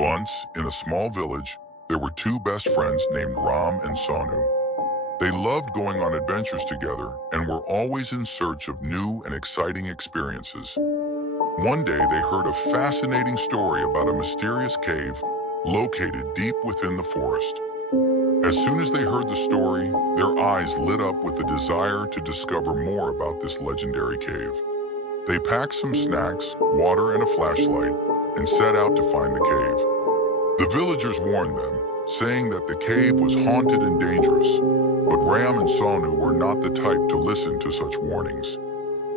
Once, in a small village, there were two best friends named Ram and Sonu. They loved going on adventures together and were always in search of new and exciting experiences. One day, they heard a fascinating story about a mysterious cave located deep within the forest. As soon as they heard the story, their eyes lit up with a desire to discover more about this legendary cave. They packed some snacks, water, and a flashlight and set out to find the cave. The villagers warned them, saying that the cave was haunted and dangerous, but Ram and Sonu were not the type to listen to such warnings.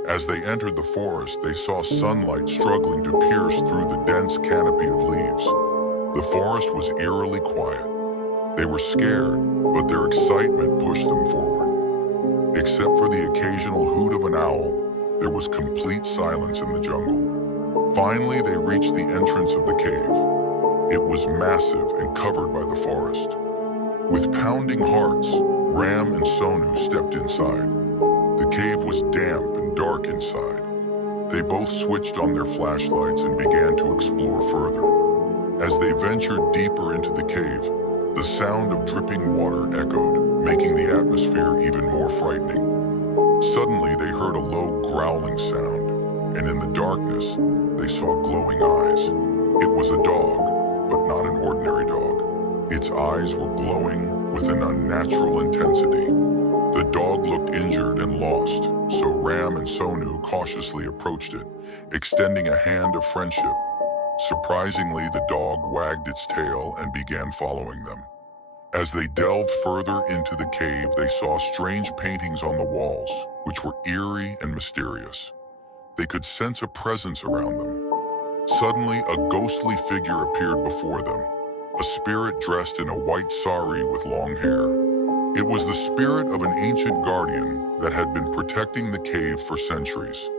As they entered the forest, they saw sunlight struggling to pierce through the dense canopy of leaves. The forest was eerily quiet. They were scared, but their excitement pushed them forward. Except for the occasional hoot of an owl, there was complete silence in the jungle. Finally, they reached the entrance of the cave. It was massive and covered by the forest. With pounding hearts, Ram and Sonu stepped inside. The cave was damp and dark inside. They both switched on their flashlights and began to explore further. As they ventured deeper into the cave, the sound of dripping water echoed, making the atmosphere even more frightening. Suddenly, they heard a low growling sound, and in the darkness, they saw glowing eyes. It was a dog, but not an ordinary dog. Its eyes were glowing with an unnatural intensity. The dog looked injured and lost, so Ram and Sonu cautiously approached it, extending a hand of friendship. Surprisingly, the dog wagged its tail and began following them. As they delved further into the cave, they saw strange paintings on the walls, which were eerie and mysterious. They could sense a presence around them. Suddenly, a ghostly figure appeared before them, a spirit dressed in a white sari with long hair. It was the spirit of an ancient guardian that had been protecting the cave for centuries.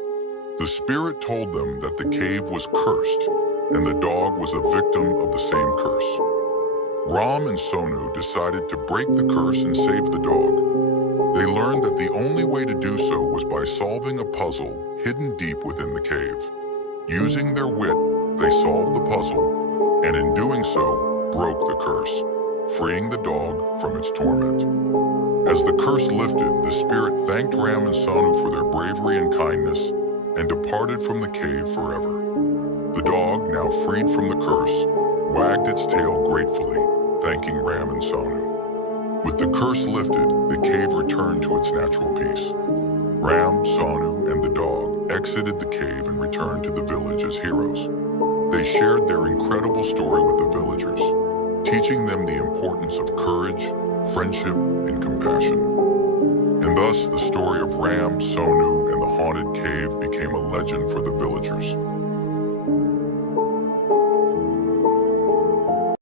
The spirit told them that the cave was cursed, and the dog was a victim of the same curse. Ram and Sonu decided to break the curse and save the dog. They learned that the only way to do so was by solving a puzzle hidden deep within the cave. Using their wit, they solved the puzzle, and in doing so, broke the curse, freeing the dog from its torment. As the curse lifted, the spirit thanked Ram and Sonu for their bravery and kindness and departed from the cave forever. The dog, now freed from the curse, wagged its tail gratefully, thanking Ram and Sonu. With the curse lifted, the cave returned to its natural peace. Ram, Sonu, and the dog exited the cave and returned to the village as heroes. They shared their incredible story with the villagers, teaching them the importance of courage, friendship, and compassion. And thus, the story of Ram, Sonu, and the haunted cave became a legend for the villagers.